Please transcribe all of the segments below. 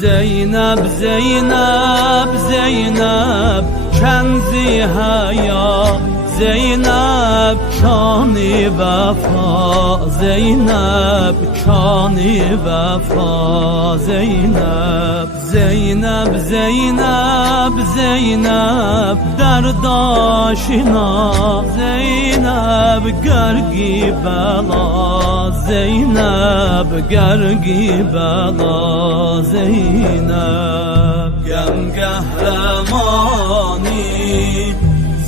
Zeynep, Zeynep, Zeynep, kenzi haya, Zeynep, kani vefa, Zeynep, kani vefa, Zeynep. Zeynep, Zeynep, Zeynep, derdaşina, Zeynep, gergi bela, Zeynep, gergi bela, Zeynep. Gem kahramani,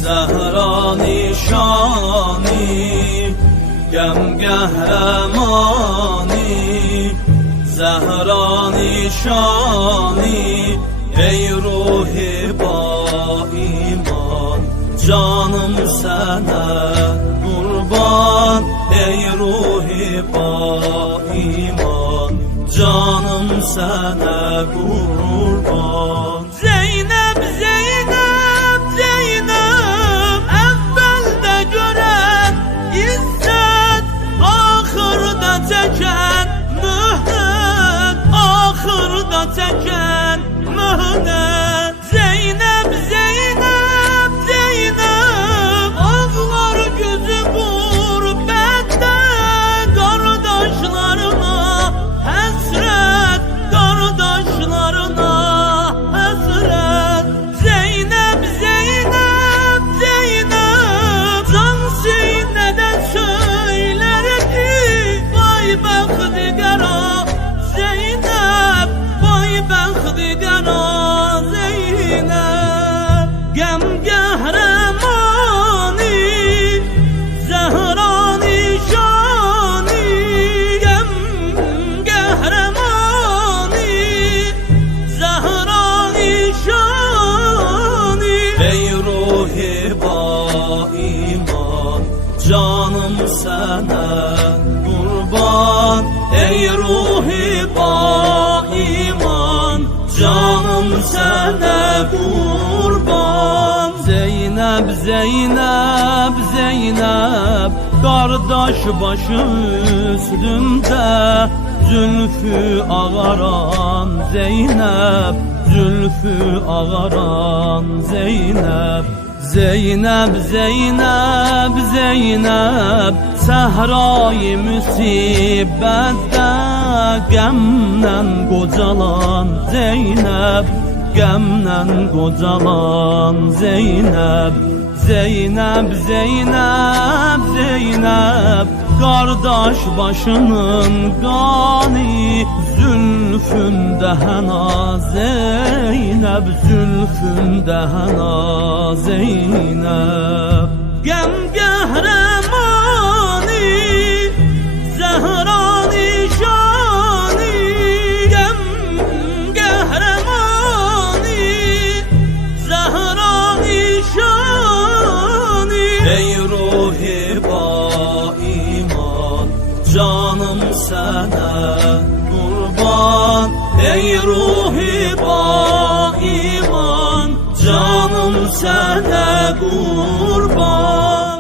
Zehra nişani, gem kahramani, Zehra nişani. Ey ruhi ba iman, canım sana kurban. Ey ruhi ba iman, canım sana kurban. Zeynep, Zeynep, Zeynep, evvelde gören izzet, ahırda çeken mühnet, ahırda çeken mühnet. Zeynep, Zeynep, Zeynep, ağlar gözü gurbette, kardeşlerine hasret, kardeşlerine hasret. Zeynep, Zeynep, Zeynep, can sineden söyler ki vay baxtigara Zeynep, vay baxtigara Zeynep. Gem kahramani, Zehra nişani, gem kahramani, Zehra nişani. Ey ruhi ba iman, canım sana kurban. Ey ruhi ba iman, canım sana kurban. Zeynep, Zeynep, Zeynep, kardeş başı üstünde zülfü ağaran Zeynep, zülfü ağaran Zeynep. Zeynep, Zeynep, Zeynep, sehra-i musibette gemden kocalan Zeynep, gemden kocalan Zeynep. Zeynep, Zeynep, Zeynep, kardeş başının gani zülfünde hena Zeynep, zülfünde hena Zeynep. Gem kahramani, Zehra nişani, gem kahramani, Zehra nişani. Ey ruhi ba iman, canım sana kurban. Ey ruhi ba iman, canım sana kurban.